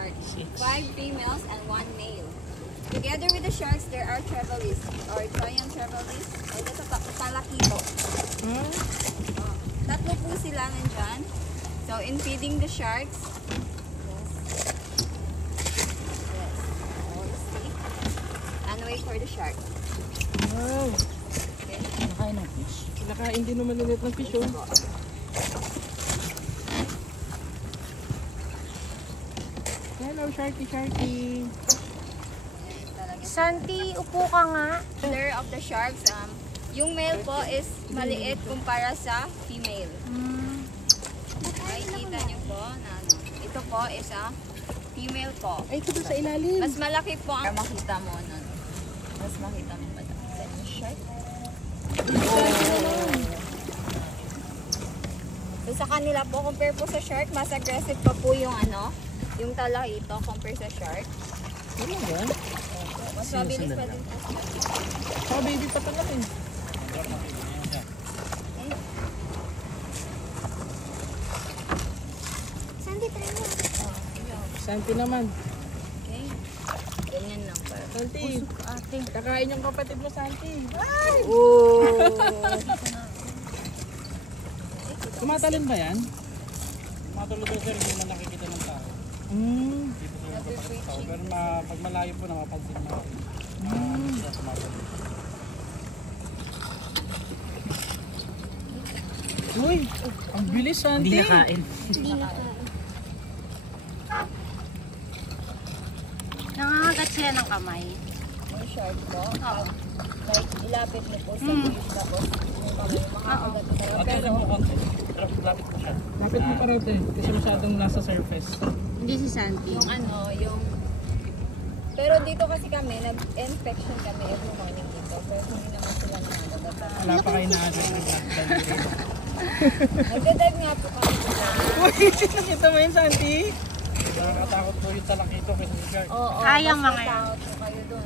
shark. 5 females and 1 male. Together with the sharks, there are trevallies or giant trevallies. O ito talakito. Tatlo po sila nandyan. So, in feeding the sharks, and wait for the shark. Wow. Okay. Nakain ng fish. Nakain din naman ulit ng fish, oh. Hello, Sharky, Sharky. Santi, upo ka nga. Color of the sharks, yung male po is maliit kumpara sa female. Makikita niyo po na ano. Ito po is female po. Ay, ito doon sa ilalim. Mas malaki po ang makita mo nun. Mas makita mo pa yung shark. So sa kanila po, compare po sa shark, mas aggressive pa po yung yung talakito compare sa shark. Ano ba? Mas mabilis pa din po sila. Oh, baby pa pala eh. Santi, tayo mo. Santi naman. Okay. Ganyan lang para. Santi, Ate. kakain yung kapatid mo, Santi. Oh! Tumatalon ba yan? Matulog ko sir, hindi na nakikita ng tao. Dito sa yung kapatid tao. Pero pag malayo po na mapansin mo. Siya tumatulog. Uy, ang bilis, Santi. Hindi nakain. Hindi na ka. Nangangagat sila ng kamay. Yung shark po. Oo. Like, ilapit mo po sa fish tapos yung kamay makakagat mo talaga. At mo konti. Pero lapit mo siya. Lapit mo pa raw, te. Kasi masyadong nasa surface. Hindi si Santi. yung pero dito kasi kami, nag-infection kami every morning dito. Pero hindi naman sila nakagagat. Wala pa kayo na-adjust ng blood dive. Nagdadive nga po kami. Uy, nakita mo yun, Santi? Nakakatakot po yung talakito kasi si shark. Oo, Sayang mas mga yan. matakot po kayo dun.